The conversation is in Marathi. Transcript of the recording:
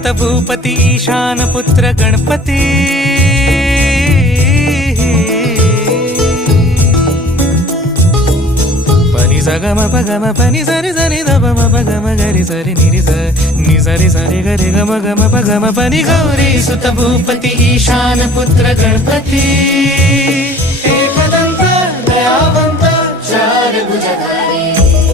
सुत भूपती ईशान पुत्र गणपती पनि सगम पगम पनि सरि सरि ध म पगम गरि सरि निरि स नि सरि सरि गरि गम गम पगम पनि गौरी सुत भूपती ईशान पुत्र गणपती